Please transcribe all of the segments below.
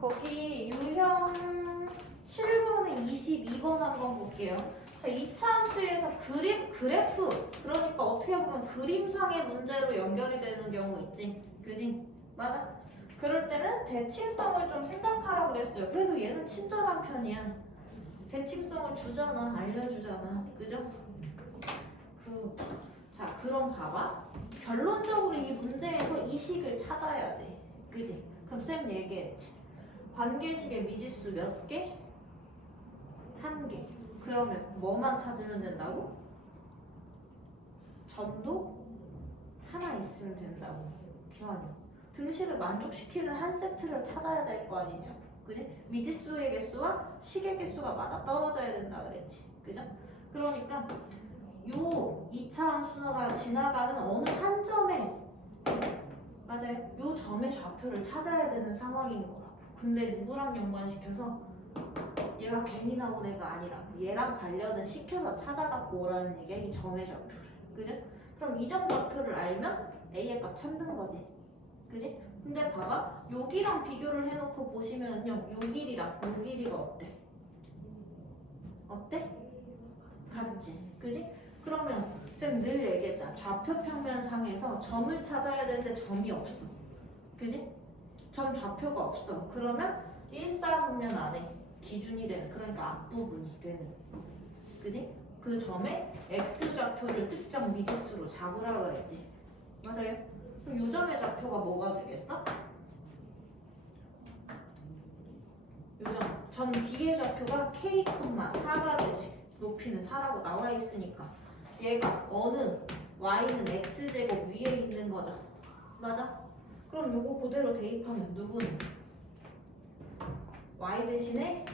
거기 유형 7번에 22번 한번 볼게요. 자, 2차 함수에서 그래프, 그러니까 어떻게 보면 그림상의 문제로 연결이 되는 경우 있지. 그지? 맞아? 그럴 때는 대칭성을 좀 생각하라고 그랬어요. 그래도 얘는 친절한 편이야. 대칭성을 주잖아. 알려주잖아. 그죠? 자, 그럼 봐봐. 결론적으로 이 문제에서 이 식을 찾아야 돼. 그지? 그럼 쌤 얘기했지. 관계식의 미지수 몇 개? 한 개. 그러면 뭐만 찾으면 된다고? 점도 하나 있으면 된다고. 기환이요. 등식을 만족시키는 한 세트를 찾아야 될 거 아니냐고. 그지? 미지수의 개수와 식의 개수가 맞아 떨어져야 된다 그랬지. 그죠? 그러니까 요 2차 함수가 지나가는 어느 한 점에, 맞아요, 요 점의 좌표를 찾아야 되는 상황인 거라고. 근데 누구랑 연관시켜서? 얘가 괜히 나온 애가 아니라고. 얘랑 관련을 시켜서 찾아갖고 오라는 얘기야, 이 점의 좌표를. 그죠? 그럼 이 점 좌표를 알면 A의 값 찾는 거지. 그지? 근데 봐봐, 여기랑 비교를 해놓고 보시면요, 요 길이랑 요 길이가 어때? 어때? 같지? 그지? 그러면 쌤 늘 얘기했잖아. 좌표 평면상에서 점을 찾아야 되는데 점이 없어. 그지? 점 좌표가 없어. 그러면 1사분면 안에 기준이 되는, 그러니까 앞부분이 되는. 그지? 그 점에 X좌표를 특정 미지수로 잡으라 그랬지. 맞아요? 그럼 요 점의 좌표가 뭐가 되겠어? 요 점 D의 좌표가 K, 4가 되지. 높이는 4라고 나와 있으니까. 얘가 어느 y는 x제곱 위에 있는 거죠. 맞아? 그럼 요거 그대로 대입하면 누구는? y 대신에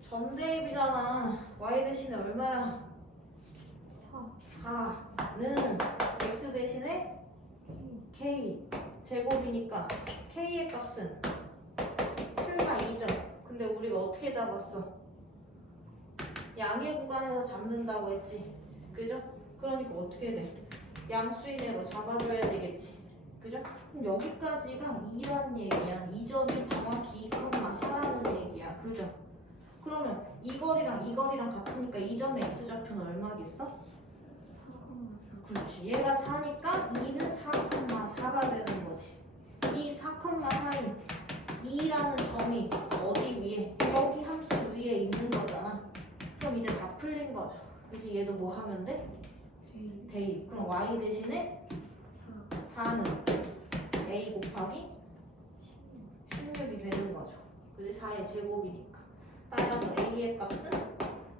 점 대입이잖아. y 대신에 얼마야? 4는 x 대신에 k 제곱이니까 k의 값은 7가 2죠. 근데 우리가 어떻게 잡았어? 양의 구간에서 잡는다고 했지. 그죠? 그러니까 어떻게 돼? 양수인으로 잡아줘야 되겠지. 그죠? 그럼 여기까지가 2라는 얘기야. 이 점이 정확히 2,4라는 얘기야. 그죠? 그러면 이 거리랑 같으니까 이 점의 x좌표는 얼마겠어? 4,4. 그렇지. 얘가 4니까 2는 4,4가 되는 거지. 이 4,4인 2라는 점이 어디 위에? 여기 함수 위에 있는 거잖아. 그럼 이제 다 풀린 거죠. 그치? 얘도 뭐 하면 돼? 대입. 그럼 y 대신에 4는 a 곱하기 16이 되는 거죠. 그치? 4의 제곱이니까. 따라서 a의 값은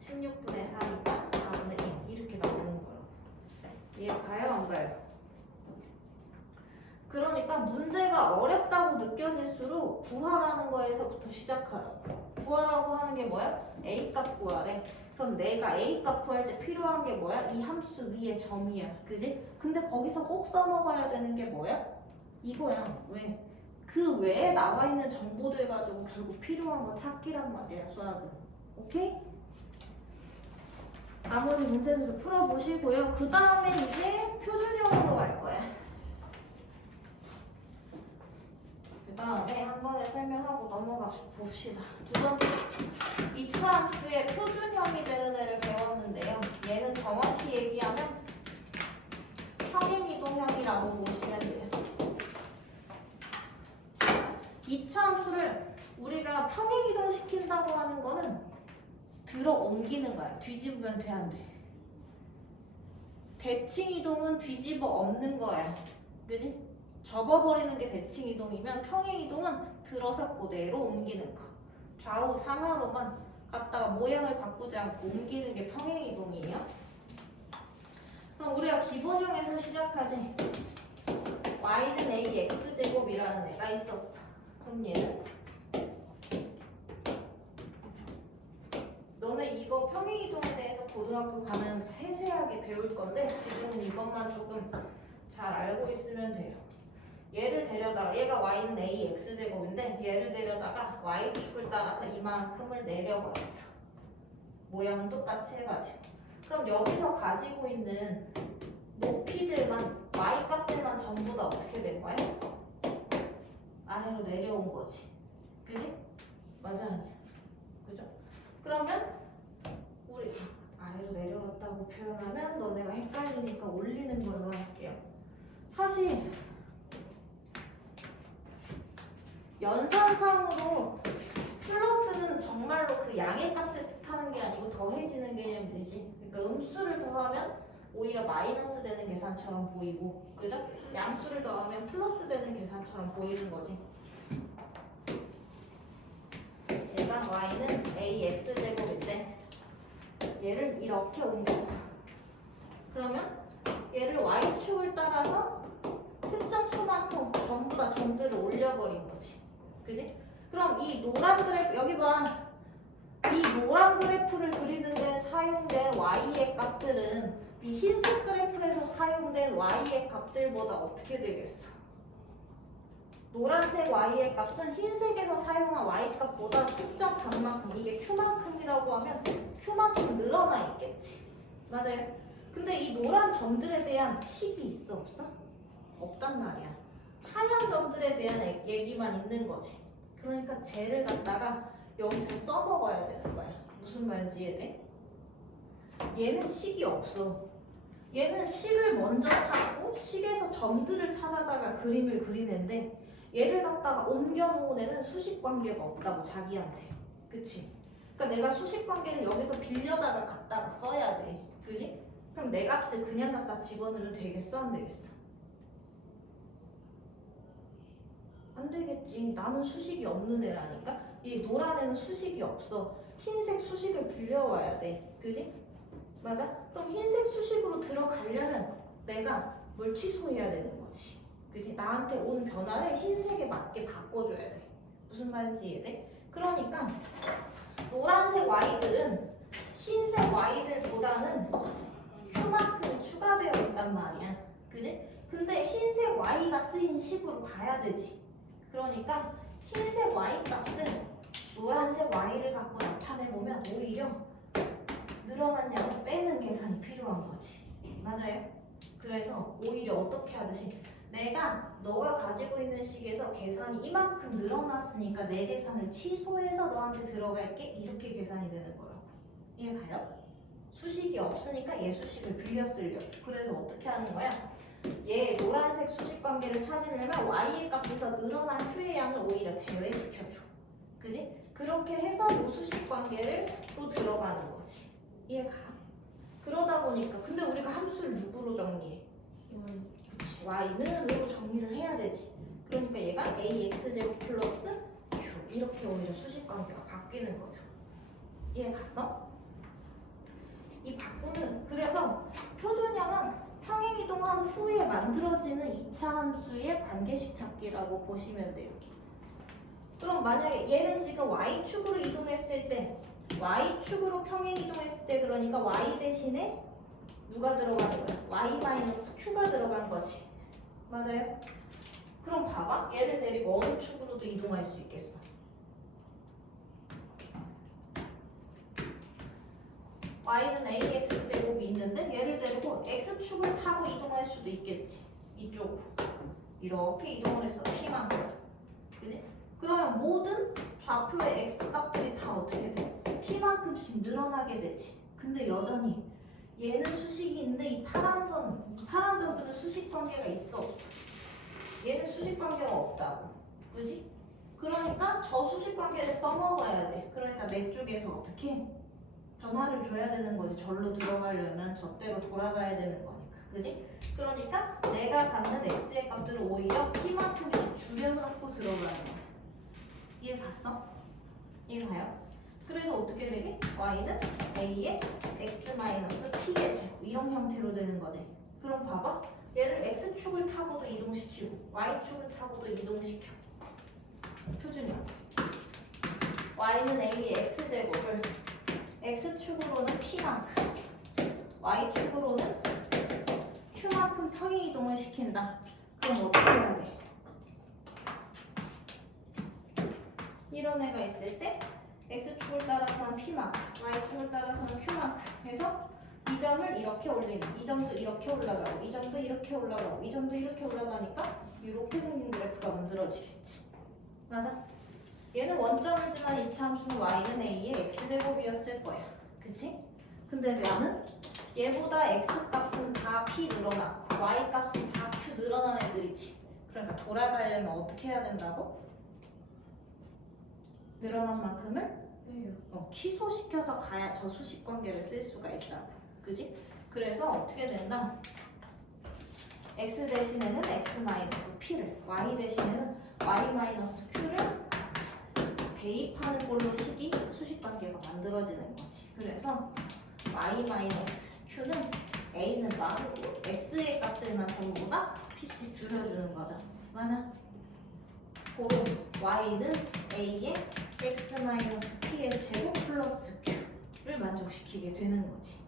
16분의 4니까 4분의 1 이렇게 나오는 거예요. 이해 가요? 안 가요? 그러니까 문제가 어렵다고 느껴질수록 구하라는 거에서부터 시작하라고. 구하라고 하는 게 뭐야? A값 구하래. 그럼 내가 A값 구할 때 필요한 게 뭐야? 이 함수 위에 점이야. 그지? 근데 거기서 꼭 써먹어야 되는 게 뭐야? 이거야. 왜? 그 외에 나와 있는 정보들 가지고 결국 필요한 거 찾기란 말이야, 수학은. 오케이? 나머지 문제들도 풀어보시고요. 그 다음에 이제 표준형으로 갈 거야. 그 다음에 한 번에 설명하고 넘어가 봅시다. 두 번째, 2차 함수의 표준형이 되는 애를 배웠는데요. 얘는 정확히 얘기하면 평행이동형이라고 보시면 돼요. 2차 함수를 우리가 평행이동 시킨다고 하는 거는 들어 옮기는 거야. 뒤집으면 돼, 안 돼? 대칭이동은 뒤집어 엎는 거야. 그지? 접어버리는 게 대칭이동이면 평행이동은 들어서 그대로 옮기는 거. 좌우 상하로만 갖다가 모양을 바꾸지 않고 옮기는 게 평행이동이에요. 그럼 우리가 기본형에서 시작하지. y는 ax제곱이라는 애가 있었어. 그럼 얘는 너네 이거 평행이동에 대해서 고등학교 가면 세세하게 배울 건데 지금은 이것만 조금 잘 알고 있으면 돼요. 얘를 데려다가 얘가 y는 ax제곱인데 얘를 데려다가 y축을 따라서 이만큼을 내려버렸어. 모양은 똑같이 해가지고. 그럼 여기서 가지고 있는 높이들만 y 값들만 전부 다 어떻게 된 거야? 아래로 내려온 거지. 그지? 맞아 아니야? 그죠? 그러면 우리 아래로 내려갔다고 표현하면 너네가 헷갈리니까 올리는 걸로 할게요. 사실 연산상으로 플러스는 정말로 그 양의 값을 뜻하는 게 아니고 더해지는 개념이지. 그러니까 음수를 더하면 오히려 마이너스 되는 계산처럼 보이고, 그죠? 양수를 더하면 플러스 되는 계산처럼 보이는 거지. 얘가 y는 ax제곱인데 얘를 이렇게 옮겼어. 그러면 얘를 y축을 따라서 특정 수만큼 전부 다 점들을 올려버린 거지. 그지? 그럼 이 노란 그래프, 여기 봐. 이 노란 그래프를 그리는 데 사용된 y의 값들은 이 흰색 그래프에서 사용된 y의 값들보다 어떻게 되겠어? 노란색 y의 값은 흰색에서 사용한 y 값보다 특정 값만큼, 이게 q만큼이라고 하면 q만큼 늘어나 있겠지. 맞아요? 근데 이 노란 점들에 대한 식이 있어 없어? 없단 말이야. 하얀 점들에 대한 얘기만 있는 거지. 그러니까 쟤를 갖다가 여기서 써먹어야 되는 거야. 무슨 말인지 이해돼? 얘는 식이 없어. 얘는 식을 먼저 찾고 식에서 점들을 찾아다가 그림을 그리는데 얘를 갖다가 옮겨놓은 애는 수식 관계가 없다고 자기한테. 그치? 그러니까 내가 수식 관계를 여기서 빌려다가 갖다가 써야 돼. 그지? 그럼 내 값을 그냥 갖다 집어넣으면 되겠어? 안 되겠어? 안 되겠지. 나는 수식이 없는 애라니까. 이 노란 애는 수식이 없어. 흰색 수식을 빌려와야 돼. 그지? 맞아? 그럼 흰색 수식으로 들어가려면 내가 뭘 취소해야 되는 거지. 그지? 나한테 온 변화를 흰색에 맞게 바꿔줘야 돼. 무슨 말인지 이해돼? 그러니까 노란색 y들은 흰색 y들보다는 q만큼 추가되어 있단 말이야. 그지? 근데 흰색 y가 쓰인 식으로 가야 되지. 그러니까 흰색 y 값은 노란색 y를 갖고 나타내보면 오히려 늘어난 양을 빼는 계산이 필요한 거지. 맞아요? 그래서 오히려 어떻게 하듯이 내가 너가 가지고 있는 식에서 계산이 이만큼 늘어났으니까 내 계산을 취소해서 너한테 들어갈게, 이렇게 계산이 되는 거라고. 이해가요? 수식이 없으니까 얘 수식을 빌려 쓰려고. 그래서 어떻게 하는 거야? 얘 노란색 수식 관계를 찾으려면 y의 값에서 늘어난 q의 양을 오히려 제외시켜줘. 그지? 그렇게 해서 요 수식 관계를 또 들어가는 거지. 이해가? 그러다 보니까 근데 우리가 함수를 누구로 정리해? 그치, y는 으로 정리를 해야 되지. 그러니까 얘가 ax제곱 플러스 q 이렇게 오히려 수식 관계가 바뀌는 거죠. 이해 갔어? 이 바꾸는, 그래서 표준형은 평행 이동한 후에 만들어지는 2차 함수의 관계식 찾기라고 보시면 돼요. 그럼 만약에 얘는 지금 y축으로 이동했을 때, y축으로 평행 이동했을 때, 그러니까 y 대신에 누가 들어가는 거야? y-q가 들어간 거지. 맞아요? 그럼 봐봐. 얘를 데리고 어느 축으로도 이동할 수 있겠어. y는 ax제곱이 있는데 얘를 데리고 x축을 타고 이동할 수도 있겠지. 이쪽으로. 이렇게 이동을 했어. p만큼. 그지? 그러면 모든 좌표의 x값들이 다 어떻게 돼? p만큼씩 늘어나게 되지. 근데 여전히 얘는 수식인데 이 파란 점들은 수식 관계가 있어 없어? 얘는 수식 관계가 없다고. 그지? 그러니까 저 수식 관계를 써먹어야 돼. 그러니까 내 쪽에서 어떻게 변화를 줘야 되는 거지. 절로 들어가려면 저대로 돌아가야 되는 거니까. 그지? 그러니까 내가 갖는 x의 값들을 오히려 p만큼씩 줄여서 놓고 들어가는 거야. 이해 갔어? 이해 가요? 그래서 어떻게 되니? y는 a의 x-p의 제곱 이런 형태로 되는 거지. 그럼 봐봐. 얘를 x축을 타고도 이동시키고 y축을 타고도 이동시켜. 표준형. y는 a의 x제곱을 x축으로는 p만큼 y축으로는 q만큼 평행 이동을 시킨다. 그럼 어떻게 해야 돼? 이런 애가 있을 때 x축을 따라서는 p만큼, y축을 따라서는 q만큼 해서 이 점을 이렇게 올리는, 이 점도 이렇게 올라가고, 이 점도 이렇게 올라가고, 이 점도 이렇게 올라가니까 이렇게 생긴 그래프가 만들어지겠지. 맞아? 얘는 원점을 지난 이차 함수는 y는 a의 x제곱이었을 거야. 그치? 근데 얘는 얘보다 x 값은 다 p 늘어났고 y 값은 다 q 늘어난 애들이지. 그러니까 돌아가려면 어떻게 해야 된다고? 늘어난 만큼을 취소시켜서 가야 저 수식 관계를 쓸 수가 있다. 그지? 그래서 어떻게 된다? x 대신에는 x-p를, y 대신에는 y-q를 대입하는 걸로 식이 수식 관계가 만들어지는 거지. 그래서 y-q는 a는 마르고 x의 값들만 전부 다 p씩 줄여주는 거죠. 맞아? 고로 y는 a의 x-p의 제곱 플러스 q를 만족시키게 되는 거지.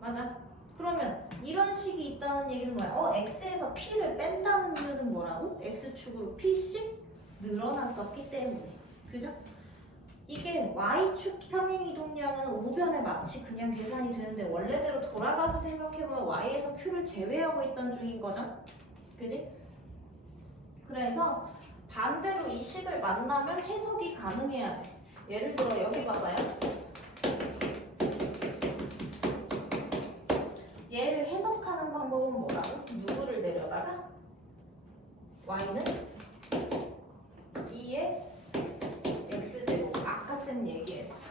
맞아? 그러면 이런 식이 있다는 얘기는 뭐야? x에서 p를 뺀다는 이유는 뭐라고? x축으로 p씩 늘어났었기 때문에. 그죠? 이게 y축 평행이동량은 우변에 마치 그냥 계산이 되는데 원래대로 돌아가서 생각해보면 y에서 q를 제외하고 있던 중인 거죠. 그지? 그래서 반대로 이 식을 만나면 해석이 가능해야 돼. 예를 들어 여기 봐봐요. 얘를 해석하는 방법은 뭐라고? 누구를 내려다가 y는 2의 x제곱. 아까 쌤 얘기했어.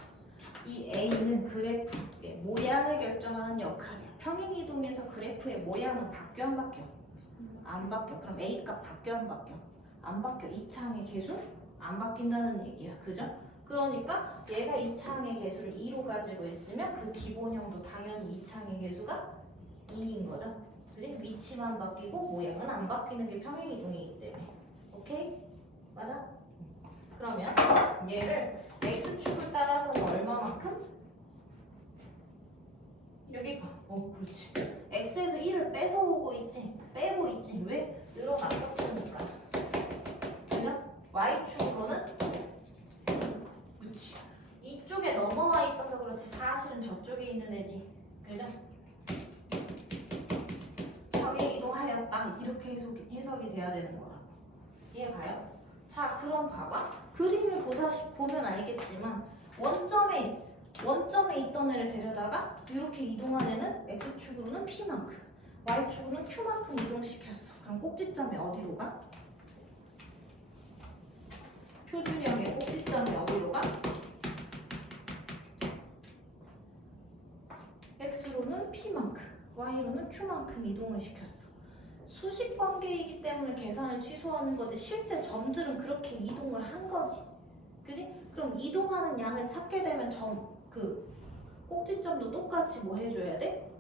이 a는 그래프의 모양을 결정하는 역할이야. 평행이동에서 그래프의 모양은 바뀌어 안 바뀌어? 안 바뀌어. 그럼 a 값 바뀌어 안 바뀌어? 안 바뀌어. 이차항의 개수 안 바뀐다는 얘기야. 그죠? 그러니까 얘가 이차항의 개수를 2로 가지고 있으면 그 기본형도 당연히 이차항의 개수가 2인 거죠. 그지? 위치만 바뀌고 모양은 안 바뀌는 게 평행이동이기 때문에. 오케이? 맞아? 그러면 얘를 x축을 따라서는 얼마만큼? 여기 봐. 그렇지. x에서 1을 뺏어 오고 있지. 빼고 있지. 왜? 늘어났었으니까. 그죠? y축으로는 그렇지. 이쪽에 넘어와 있어서 그렇지. 사실은 저쪽에 있는 애지. 그죠? 평행이동하였다. 이렇게 해석이 돼야 되는 거라고. 이해 가요? 자, 그럼 봐봐. 그림을 보면 알겠지만 원점에 있던 애를 데려다가 이렇게 이동한 애는 x축으로는 p만큼, y축으로는 q만큼 이동시켰어. 그럼 꼭지점이 어디로 가? 표준형의 꼭지점이 어디로 가? x로는 p만큼, y로는 q만큼 이동을 시켰어. 수식 관계이기 때문에 계산을 취소하는 거지 실제 점들은 그렇게 이동을 한 거지. 그지? 그럼 이동하는 양을 찾게 되면 그 꼭지점도 똑같이 뭐 해줘야 돼?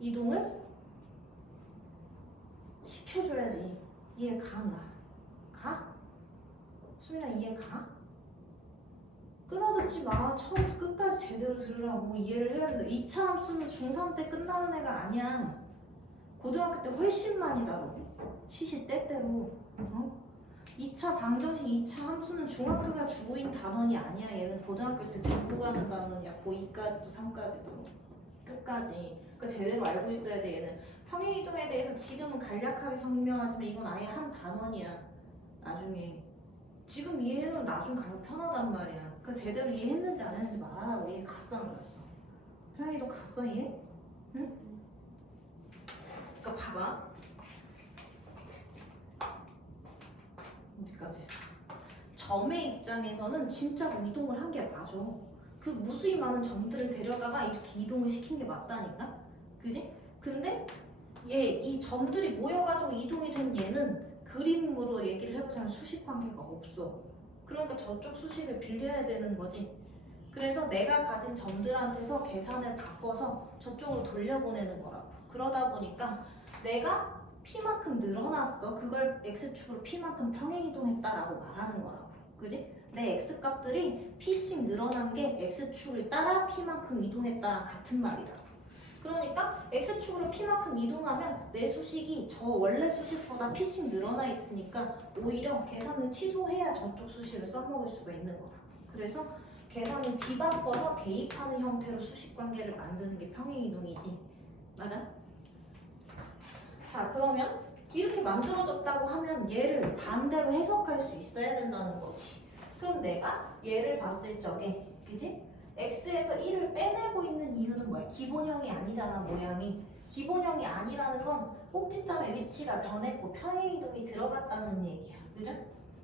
이동을 시켜줘야지. 이해 가나? 가? 수민아 이해 가? 끊어듣지 마. 처음부터 끝까지 제대로 들으라고. 이해를 해야 된다. 2차 함수는 중3 때 끝나는 애가 아니야. 고등학교 때 훨씬 많이 다뤄. 시시 때때로. 2차 방정식, 2차 함수는 중학교가 주고인 단원이 아니야. 얘는 고등학교 때 들고 가는 단원이야. 고2까지도 3까지도. 끝까지. 그러니까 제대로 알고 있어야 돼. 얘는 평행이동에 대해서 지금은 간략하게 설명하지만 이건 아예 한 단원이야. 나중에. 지금 이해해도 나중 가서 편하단 말이야. 그러니까 제대로 이해했는지 안 했는지 말하라고. 이해 갔어 안 갔어? 평행이동 갔어 이해? 응? 그러니까 봐봐. 어디까지 했어? 점의 입장에서는 진짜 이동을 한 게 맞아. 그 무수히 많은 점들을 데려다가 이렇게 이동을 시킨 게 맞다니까? 그지? 근데 이 점들이 모여가지고 이동이 된 얘는 그림으로 얘기를 해보자면 수식 관계가 없어. 그러니까 저쪽 수식을 빌려야 되는 거지. 그래서 내가 가진 점들한테서 계산을 바꿔서 저쪽으로 돌려보내는 거라고. 그러다 보니까 내가 p만큼 늘어났어. 그걸 x축으로 p만큼 평행이동했다라고 말하는 거라고. 그지? 내 x값들이 p씩 늘어난 게 x축을 따라 p만큼 이동했다랑 같은 말이라고. 그러니까 x축으로 p만큼 이동하면 내 수식이 저 원래 수식보다 p씩 늘어나 있으니까 오히려 계산을 취소해야 저쪽 수식을 써먹을 수가 있는 거라. 그래서 계산을 뒤바꿔서 대입하는 형태로 수식 관계를 만드는 게 평행이동이지. 맞아? 자, 그러면 이렇게 만들어졌다고 하면 얘를 반대로 해석할 수 있어야 된다는 거지. 그럼 내가 얘를 봤을 적에, 그지? x에서 1을 빼내고 있는 이유는 뭐야? 기본형이 아니잖아, 모양이. 기본형이 아니라는 건 꼭지점의 위치가 변했고 평행이동이 들어갔다는 얘기야. 그죠?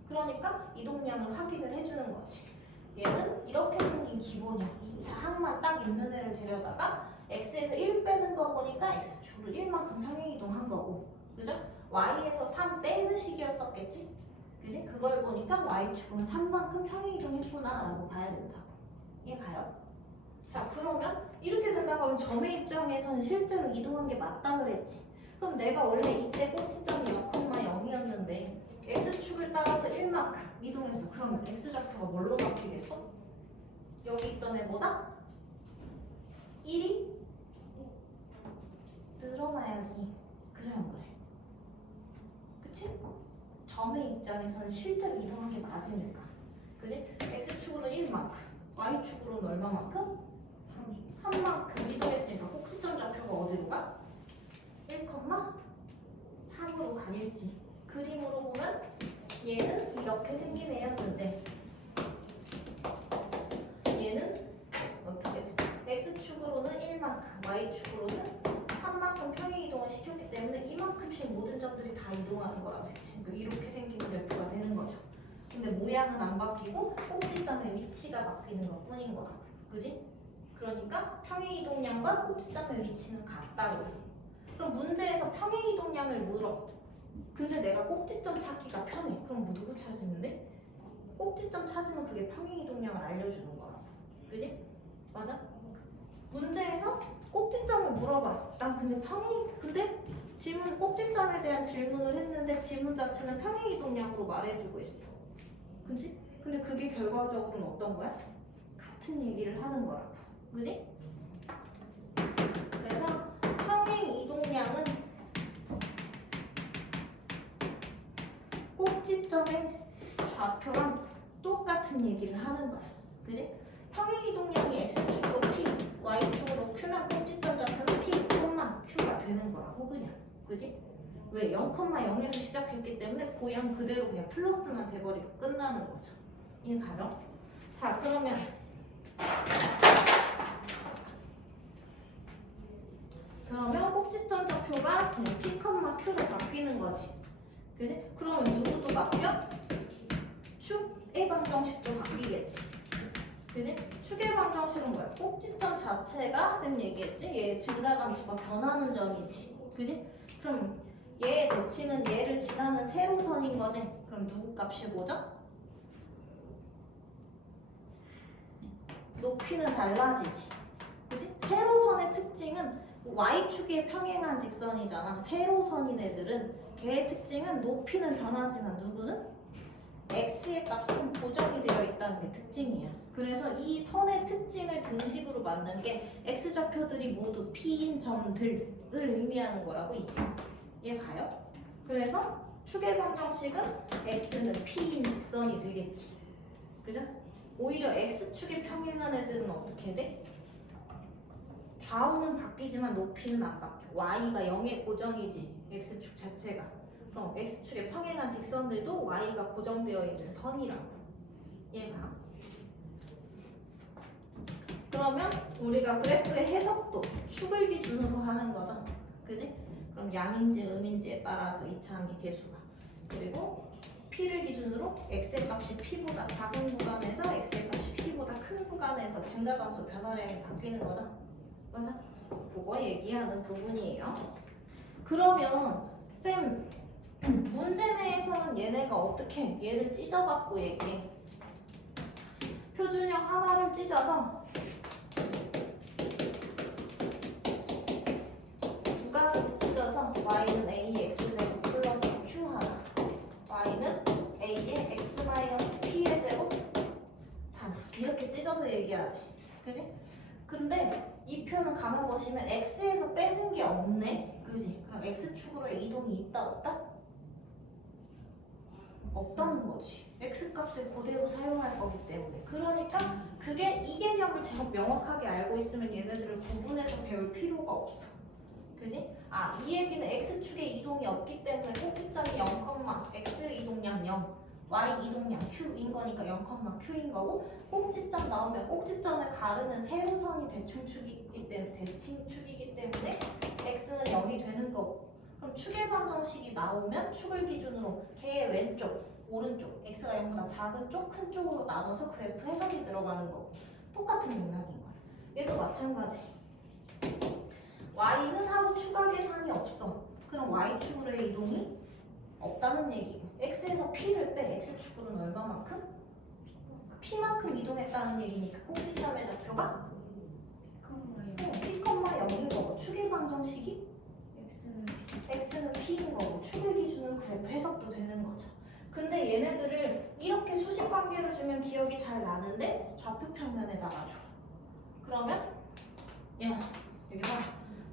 그러니까 이동량을 확인을 해주는 거지. 얘는 이렇게 생긴 기본형, 2차 항만 딱 있는 애를 데려다가 x에서 1 빼는 거 보니까 x축으로 1만큼 평행이동한 거고, 그죠? y에서 3 빼는 식이었었겠지? 그지? 그걸 보니까 y축으로 3만큼 평행이동했구나 라고 봐야 된다고. 이해 가요? 자, 그러면 이렇게 된다고 하면 점의 입장에서는 실제로 이동한 게 맞다 그랬지. 그럼 내가 원래 이때 꼭지점이 0,0이었는데 x축을 따라서 1만큼 이동했어. 그러면 x좌표가 뭘로 바뀌겠어? 여기 있던 애보다 1이 늘어나야지. 그래 안 그래? 그치? 점의 입장에서는 실제로 이동한 게 맞으니까. 그지? x축으로 1만큼, y축으로는 얼마만큼? 3만큼 이동했으니까 꼭지점 좌표가 어디로 가? 1,3으로 가겠지. 그림으로 보면 얘는 이렇게 생긴 애였는데 얘는 어떻게 돼? x축으로는 1만큼, y축으로는 3만큼 평행이동을 시켰기 때문에 이만큼씩 모든 점들이 다 이동하는 거라 그랬지. 이렇게 생긴 그래프가 되는 거죠. 근데 모양은 안 바뀌고 꼭지점의 위치가 바뀌는 것 뿐인 거라고. 그지? 그러니까 평행이동량과 꼭지점의 위치는 같다고요. 그럼 문제에서 평행이동량을 물어. 근데 내가 꼭지점 찾기가 편해. 그럼 뭐 누구 찾으면 돼? 꼭지점 찾으면 그게 평행이동량을 알려주는 거라고. 그지? 맞아? 문제에서 꼭지점을 물어봐. 난 근데 질문 꼭지점에 대한 질문을 했는데 질문 자체는 평행이동량으로 말해주고 있어. 그지? 근데 그게 결과적으로는 어떤 거야? 같은 얘기를 하는 거라고. 그지? 그래서 평행이동량은 꼭지점의 좌표랑 똑같은 얘기를 하는 거야. 그지? 평행이동량이 x축으로 p, y축으로 q면 꼭지점 좌표는 p, q가 되는 거라고 그냥. 그지? 왜? 0,0에서 시작했기 때문에 고양 그대로 그냥 플러스만 돼버리고 끝나는 거죠. 이해 가죠? 자, 그러면 꼭지점 좌표가 지금 p, q로 바뀌는 거지. 그지? 그러면 누구도 바뀌어? 축의 방정식도 바뀌겠지. 그지? 축의 방정식은 뭐야? 꼭지점 자체가 쌤 얘기했지? 얘 증가감수가 변하는 점이지. 그지? 그럼 얘의 대칭은 얘를 지나는 세로선인 거지? 그럼 누구 값이 뭐죠? 높이는 달라지지. 그지? 세로선의 특징은 y축에 평행한 직선이잖아. 세로선인 애들은 걔의 특징은 높이는 변하지만 누구는? x의 값은 고정이 되어 있다는 게 특징이야. 그래서 이 선의 특징을 등식으로 만든 게 x좌표들이 모두 p인 점들을 의미하는 거라고 이해 가요? 그래서 축의 방정식은 x는 p인 직선이 되겠지. 그죠? 오히려 x축에 평행한 애들은 어떻게 돼? 좌우는 바뀌지만 높이는 안 바뀌어. y가 0에 고정이지. x축 자체가. 그럼 x축에 평행한 직선들도 y가 고정되어 있는 선이라고. 이해가? 그러면 우리가 그래프의 해석도 축을 기준으로 하는 거죠. 그지? 그럼 양인지 음인지에 따라서 이차함의 개수가. 그리고 p를 기준으로 x의 값이 p보다 작은 구간에서 x의 값이 p보다 큰 구간에서 증가감수 변화량이 바뀌는 거죠. 맞아? 그거 얘기하는 부분이에요. 그러면 쌤 문제 내에서는 얘네가 어떻게 얘를 찢어갖고 얘기해. 표준형 하나를 찢어서 두 가지를 찢어서 y는 a의 x제곱 플러스 q 하나, y는 a의 x 마이너스 p의 제곱 하나. 이렇게 찢어서 얘기하지. 그지? 근데 이 표는 가만 보시면 x에서 빼는 게 없네. 그지? 그럼 x축으로의 이동이 있다 없다? 없다는 거지. x값을 그대로 사용할 거기 때문에. 그러니까 이 개념을 제가 명확하게 알고 있으면 얘네들을 구분해서 배울 필요가 없어. 그지? 아, 이 얘기는 x축에 이동이 없기 때문에 꼭지점이 0, x 이동량 0, y 이동량 q인 거니까 0, q인 거고, 꼭지점 나오면 꼭지점을 가르는 세로선이 대칭축이기 때문에 x는 0이 되는 거고, 그럼 축의 방정식이 나오면 축을 기준으로 걔의 왼쪽, 오른쪽, x가 0보다 작은 쪽, 큰 쪽으로 나눠서 그래프 해석이 들어가는 거고, 똑같은 맥락인 거야. 얘도 마찬가지. y는 하고 추가 계산이 없어. 그럼 y축으로의 이동이 없다는 얘기고, x에서 p를 빼. x축으로는 얼마만큼? p만큼 이동했다는 얘기니까 꼭지점의 좌표가 p, 0인 거고, 축의 방정식이 x는 p인 거고, 축을 기준으로 그래프 해석도 되는 거죠. 근데 얘네들을 이렇게 수식 관계를 주면 기억이 잘 나는데 좌표 평면에다가 줘. 그러면 야, 여기 봐.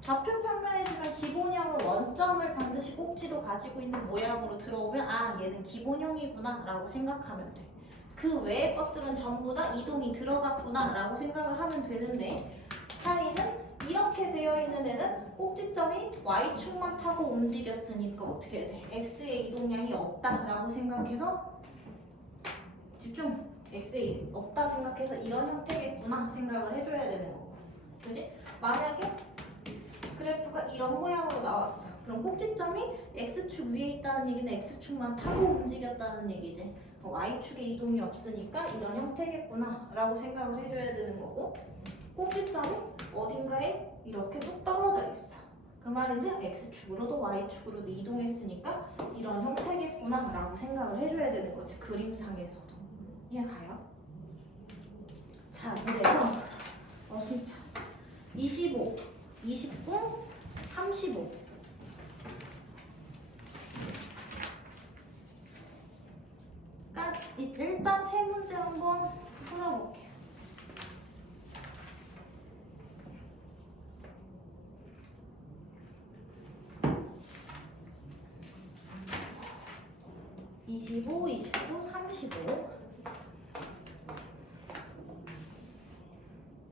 좌표 평면에 주면 기본형은 원점을 반드시 꼭지로 가지고 있는 모양으로 들어오면 아, 얘는 기본형이구나 라고 생각하면 돼. 그 외의 것들은 전부 다 이동이 들어갔구나 라고 생각을 하면 되는데, 차이는 이렇게 되어 있는 애는 꼭지점이 y축만 타고 움직였으니까 어떻게 돼? x의 이동량이 없다라고 생각해서 집중! x의 없다 생각해서 이런 형태겠구나 생각을 해줘야 되는 거고, 그지? 만약에 그래프가 이런 모양으로 나왔어. 그럼 꼭지점이 x축 위에 있다는 얘기는 x축만 타고 움직였다는 얘기지. y축에 이동이 없으니까 이런 형태겠구나 라고 생각을 해줘야 되는 거고, 꼭지점이 어딘가에 이렇게 뚝 떨어져 있어. 그 말인지 x축으로도 y축으로도 이동했으니까 이런 형태겠구나 라고 생각을 해줘야 되는 거지. 그림상에서도. 이해가요? 자, 그래서 순차 25, 29, 35 일단 세 문제 한번 풀어볼게요. (25, 29, 35)